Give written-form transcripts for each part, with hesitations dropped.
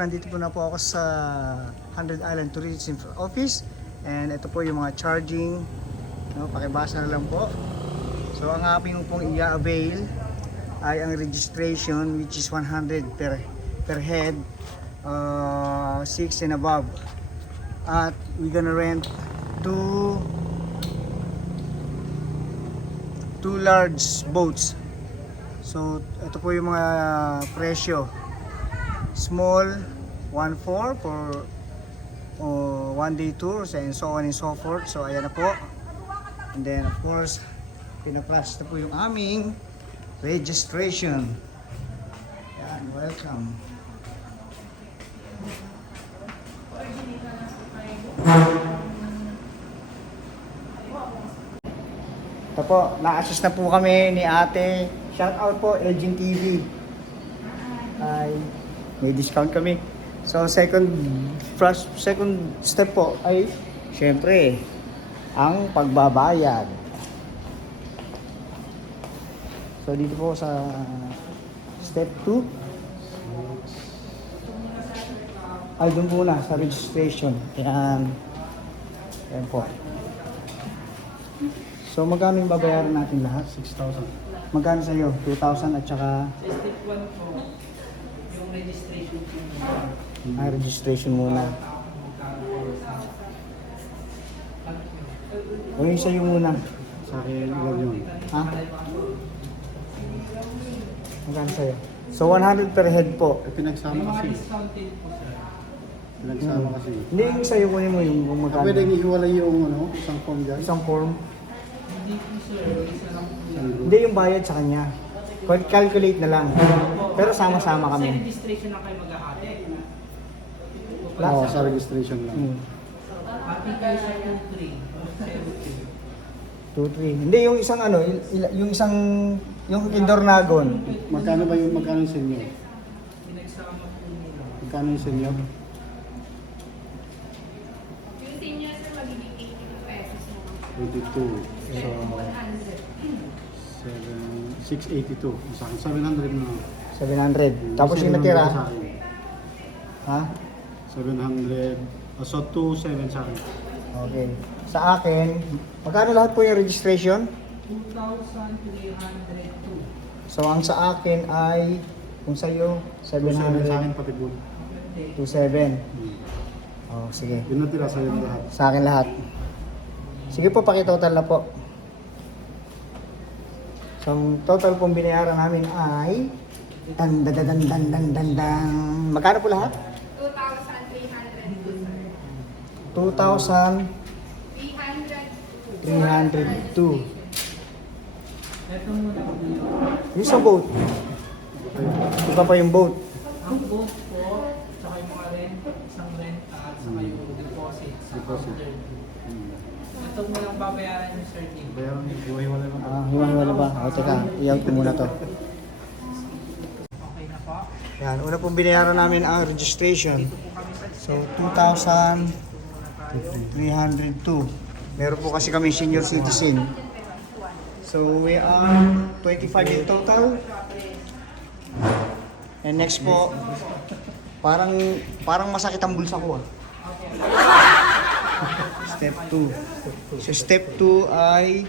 nandito po na po ako sa 100 Island Tourism Office. And ito po yung mga charging. No, pakibasa na lang po. So ang aking pong i-avail ay ang registration, which is 100 per head, 6 and above. At we're gonna rent two large boats. So ito po yung mga presyo. Small 1.4 for 1-day tours and so on and so forth. So ayan na po. And then of course, pinaprocess na po yung aming registration. Yan, welcome. Ito po, na-assist na po kami ni ate. Shout out po, Elgin TV. Ay, may discount kami. So second step po ay syempre ang pagbabayad. So dito po sa step 2 ay doon muna sa registration. Yan. Yan po. So magkano yung babayaran natin lahat? 6,000. Magkano sa iyo? 2,000 at saka Sa step 1 po, yung registration fee. registration muna. O yung sa'yo muna. Sa akin, ilan yun? Ha? Magkano sa'yo? So 100 per head po. Pinagsama May mga kasi. discounted po sir. Pinagsama kasi. Hindi yung sa'yo kunin mo yung kung magkano. Pwede ihiwalay yung isang form dyan? Isang form. Hindi po sir, isa lang po yan. Hindi yung bayad sa kanya. Calculate na lang. Pero sama-sama Sa kami. registration na kayo mag-ahati. Oo, sa registration lang. Hati kayo sa 2-3. 2-3. Hindi yung isang ano, yung isang yung Indornagon. Magkano ba yung magkano yung senior? Pinagsama po nila. Magkano yung senior? Yung senior sir, magiging 82 pesos na lang. 22. So, 682. Sa akin, 700 na. 700. Tapos yung 700 natira, sa akin. ha? 700. So, 27 sa akin. Okay. Sa akin, magkano lahat po yung registration? 2,302. So ang sa akin ay, kung sa'yo, 27 sa 700. akin pati po. 27. Oh, sige. Yun natira sa iyo lahat. Sa akin lahat. Sige po, pakitotal na po. So ang total pong binayaran namin ay dan. Magkano po lahat? 2,302 sir. 2,302. 302. Ito muna po yun. Yung sa boat. Iba pa yung boat. Ang boat po, tsaka yung mga rent, isang rent at saka yung deposit. Deposit. Ito munang babayaran yung sir din. Bayaran, iwahiwalay lang. Hiwa-hiwala ba? O teka, iyaw ko muna to. Okay na po. Yan, una pong binayaran namin ang registration. Dito po kami sa So, 2,302. Meron po kasi kami senior citizen. So, we are 25 in total. And next po, parang masakit ang bulsa ko. Step 2. So, step 2 ay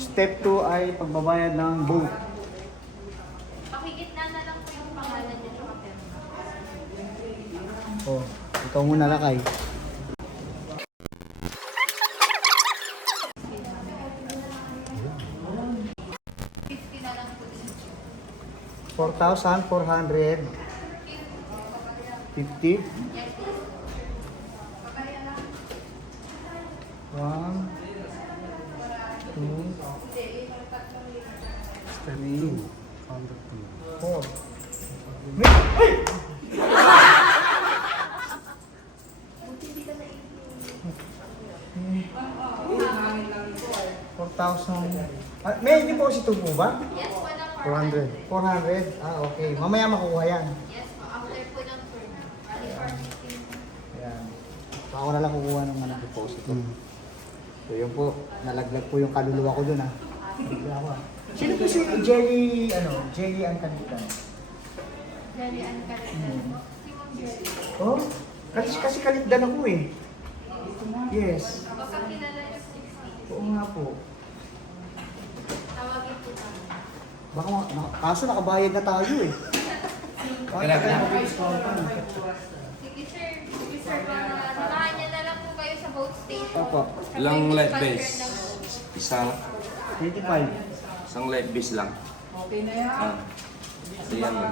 Step 2 ay pagbabayad ng boat. Pakigitna na lang po yung pangalan niya sa kapel. Oh, ikaw muna lakay. Na lang po din. 4,450. Yes, please. 1, 2, Step 2. Contact 2. 4,000. May deposit po ba? Yes po ng 400. 400? Ah, okay. Mamaya makukuha yan. Yes po, after po ng tour. Bali for 15. Ayan. So, ako na lang kukuha ng mga deposit. So yun po, nalaglag po yung kaluluwa ko dun ha. Bigla ako, ha. Sino po si Jelly, Jelly ang kandidan? Jelly and Calendar. Si Ma'am Jelly. Oh, kasi kaligdan ako eh. Yes. Baka kilala niyo 60. Oo nga po. Tawagin po kami. Baka, kaso nakabayad na tayo eh. Kaya Sige sir, samahan niya na lang po kayo sa boat station. Opo. Ilang Kapag life dispatcher base? ng boat. Isang, 25. isang life base lang. okay na yan. Ah. Ayan mo.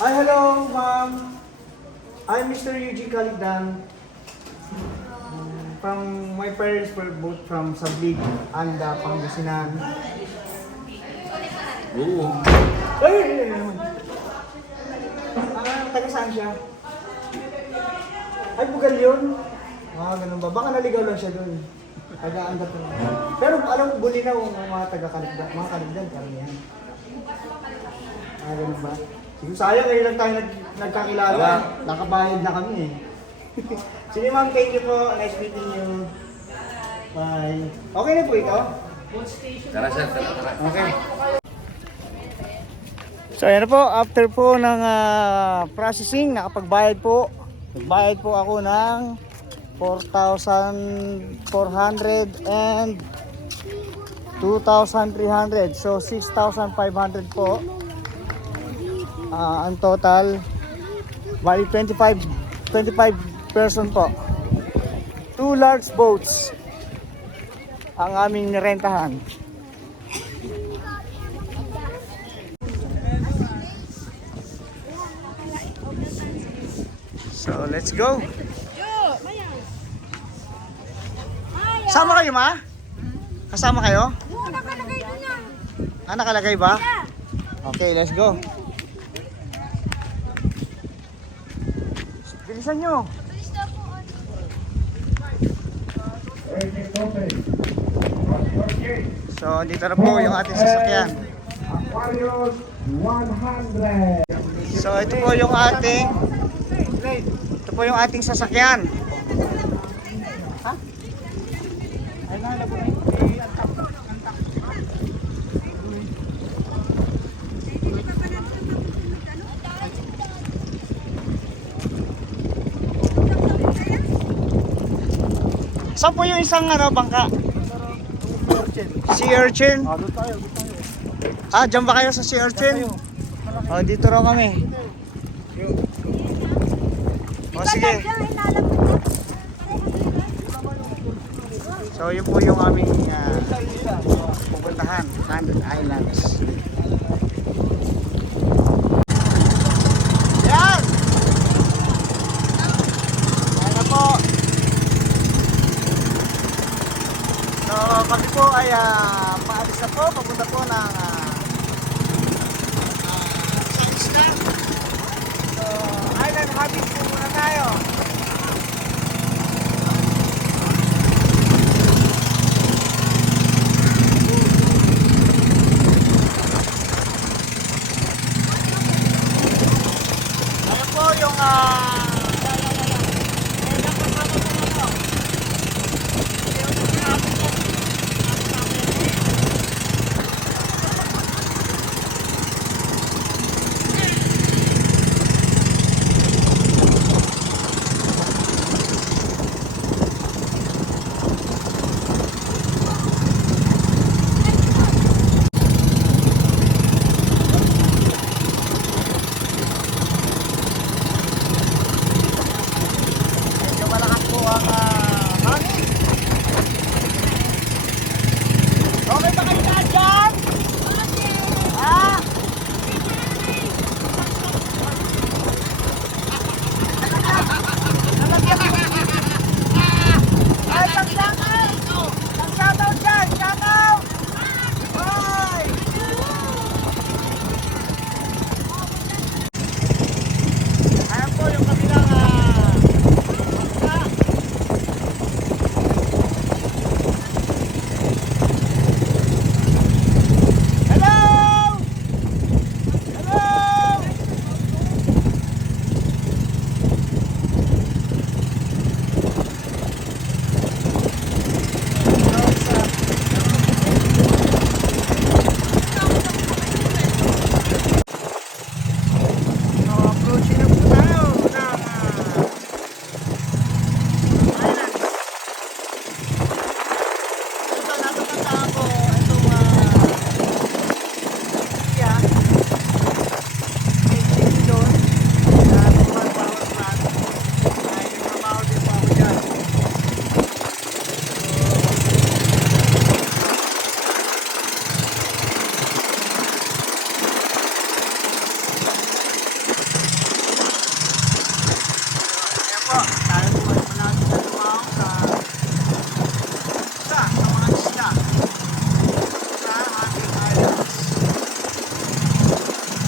Hi, hello ma'am. I'm Mr. Eugene Caligdan. From my parents were both from Sablig and Pangasinan. Oo. Ay! Taga saan siya? Ay, Bugal yun? Ganun ba? Baka naligaw lang siya dun. Taga-anda po. Pero alam mo, Bulinaw ang mga taga-Kaligdan. Mga Kaligdan, kami yan. Ganun ba? Sige, sayang ngayon lang tayo nagkakilala. Nakabayad na kami eh. Sige ma'am, thank you po. Nice meeting you. Bye. Okay na po ito? Tara sir, tara. Okay. So ayan na po, after po ng processing, nakapagbayad po. Nagbayad po ako ng 4,400 and 2,300. So 6,500 po. Ang total, bali 25 person po. 2 large boats ang aming nirentahan. So, let's go. Sama kayo, ma? Kasama kayo? Nakalagay ba? Okay, let's go. Bilisan nyo. So, dito na po yung ating sasakyan. So, ito po yung ating sasakyan. Ha? Ay, nalabo na yung saan po yung isang bangka? Sea urchin? Doon tayo. Dyan ba kayo sa sea urchin? Dito raw kami. Sige. So yun po yung aming pupuntahan, Hundred Islands. Yan! Yan na po. So kami po ay paalis na po, papunta po ng isang isla. So island hopping po muna tayo. Ayan po yung po, tayo po ay malapit na tumawag sa mga isla sa ating islands.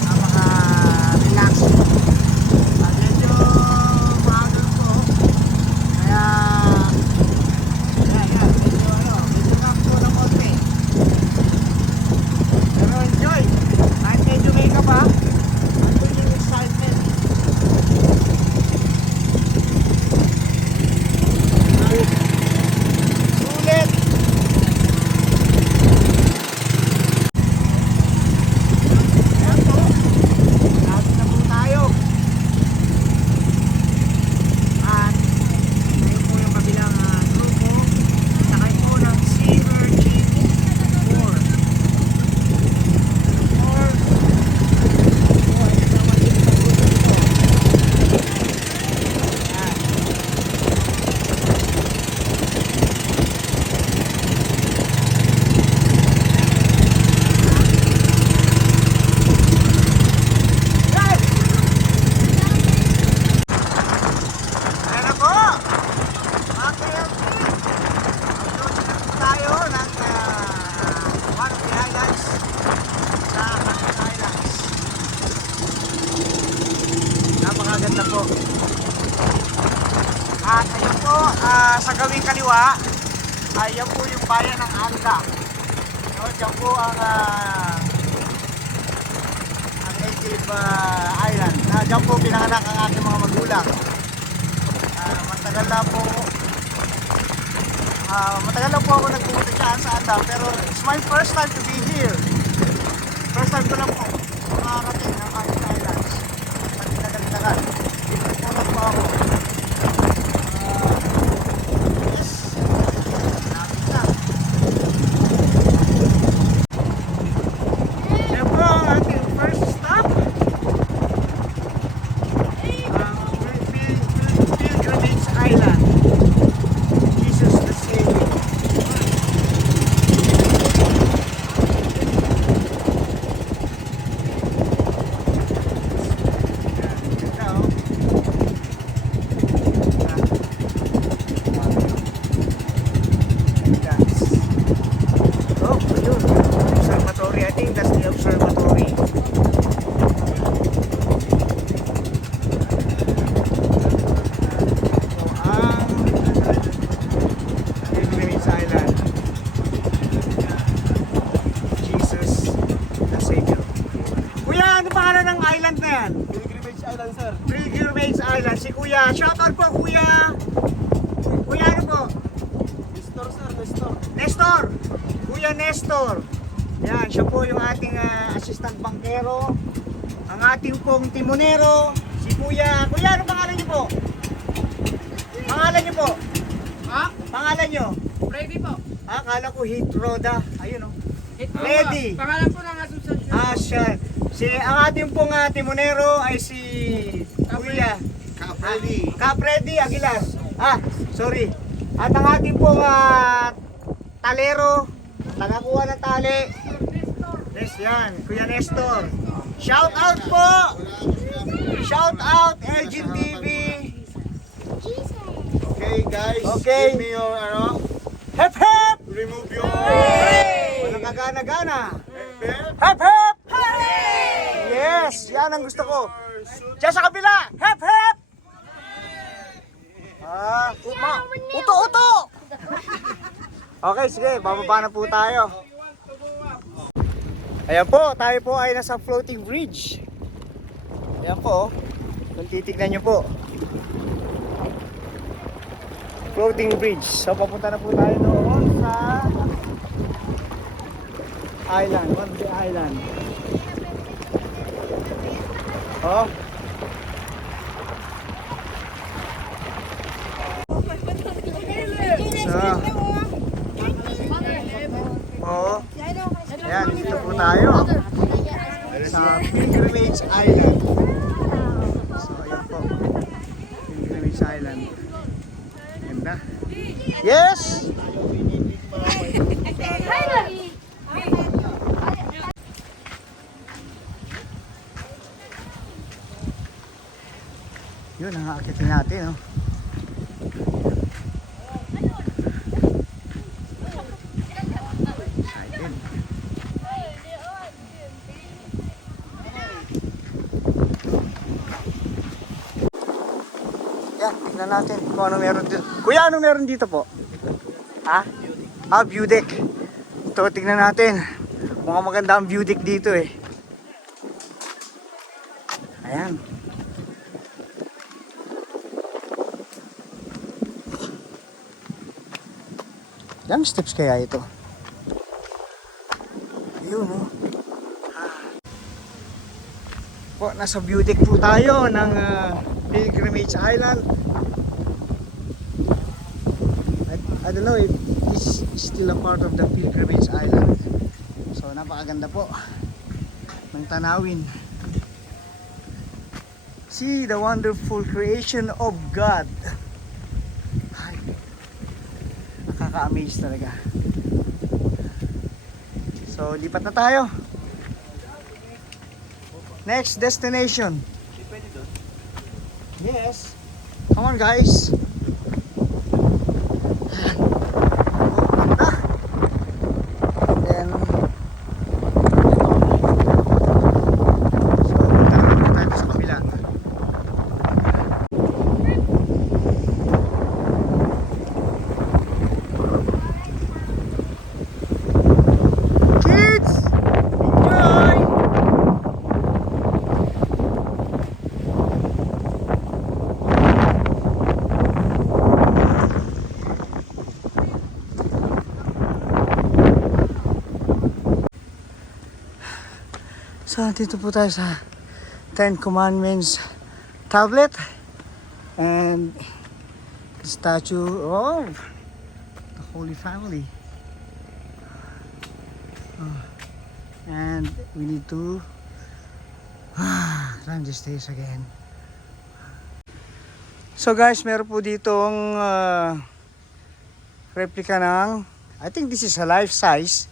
Napaka-relaxing. Medyo maagol po. Kaya, medyo lang po ng konti. Pero enjoy. Kahit medyo may ka pa, andun yung excitement. Sulit! Ayan po. Lapit na po tayo. At ito po yung kabilang grupo. Sakay po ng Sea Urchin 4. Ayan na po! Mga KLC! Doon na po tayo ng one of the highlights sa Hanoi Islands. Napakaganda po. At ayun po, sa gawing kaliwa, ayan po yung bayan ng Anda. No, diyan po ang native island. Diyan po pinanganak ang aking mga magulang. Matagal lang po ako nagpupunta dyan sa Anda, pero it's my first time to be here. First time ko lang po makakating ng ating islands. Sa pinagalitan. Dito po lang po ako. Yes. Lapit na. Yan po ang ating first stop. Pilgrimage Island. Jesus the Savior. Ganda oh. Ganda. Oh, yun. Observatory. I think that's the observatory. Pilgrimage Island. Jesus the Savior. Kuya, ano pangalan ng island na yan? Pilgrimage Island, sir. Pilgrimage Island. Si Kuya. Shoutout po, Kuya. Kuya, ano po? Nestor, sir. Nestor. Nestor. Kuya Nestor. Yan, siya po yung ating assistant bankero. Ang ating pong timonero. Si Kuya. Kuya, ano pangalan niyo po? Pangalan niyo po? Ha? Pangalan niyo? Ready po. Akala ko hit roda. Ayun oh. Ito Ready. po. Pangalan po ng asosasyon. Siya. Ang ating pong timonero ay si Kuya Capredi Aguilar. Sorry. At ang ating pong talero, tagakuha ng tali. Yes, yan. Kuya Nestor. Shout out po! Shout out Elgin TV. Okay, guys. Okay. Give me your, Hep hep! remove your... Walang kagana-gana. Hep, Hep hep! Yes, yan ang gusto ko. Diyan sa kabila. Hep hep! Uto-uto! Okay, sige, bababa na po tayo. Ayan po, tayo po ay nasa floating bridge. Ayan po, kung titignan nyo po. Floating bridge. So papunta na po tayo doon sa island, one of the island. Oh. Oo. Ayan, dito po tayo. Sa Pilgrimage Island. So, ayan po. Pilgrimage Island. Ganda. Yes! Yun, ang aakitin natin, no? Excited. Yan, tignan natin kung ano meron dito. Kuya, ano meron dito po? Ha? Ah, view deck. Ito, tignan natin. Mukhang maganda ang view deck dito eh. Ayan. Ilang steps kaya ito? Ayun, no? Po, nasa view deck po tayo ng Pilgrimage Island. I don't know if this is still a part of the Pilgrimage Island. So napakaganda po ng tanawin. See the wonderful creation of God. Ay, nakaka-amaze talaga. So lipat na tayo. Next destination. Yes. Come on guys. Then so punta tayo sa kabila. Kids, enjoy. So, dito po tayo sa Ten Commandments tablet and the statue of the Holy Family. And we need to run the stairs again. So guys, meron po ditong replica ng, I think this is a life size,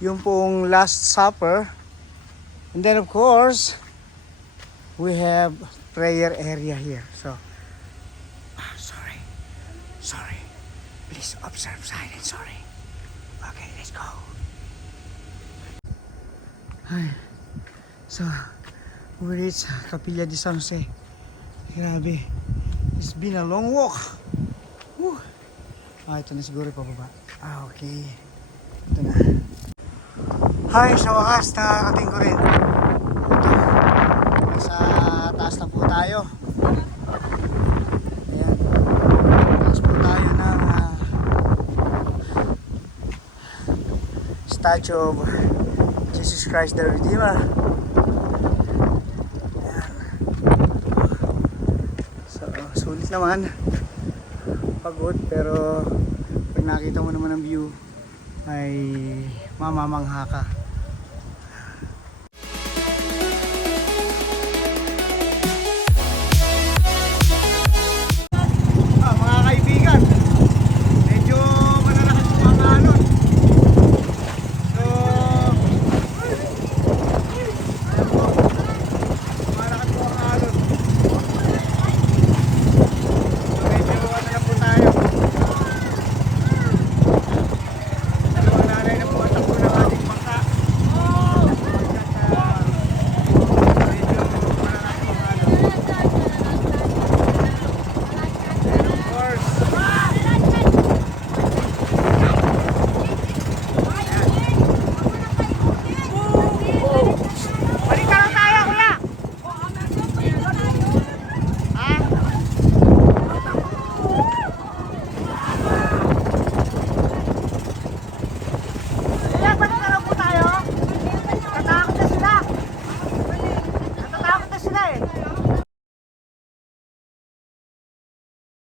yung pong Last Supper. And then of course, we have prayer area here. So, sorry. Please observe silence, sorry. Okay, let's go. Ay, so, we reach Capilla de San Jose. Grabe. It's been a long walk. Woo. Ah, ito na siguro pababa. Ah, okay. Ito na. Hi, sa wakas, nakarating ko rin. Ito. Nasa taas na po tayo. Ayan. Taas po tayo ng statue of Jesus Christ the Redeemer. Ayan. So, sulit naman. Pagod, pero pag nakita mo naman ang view, ay mamamangha ka.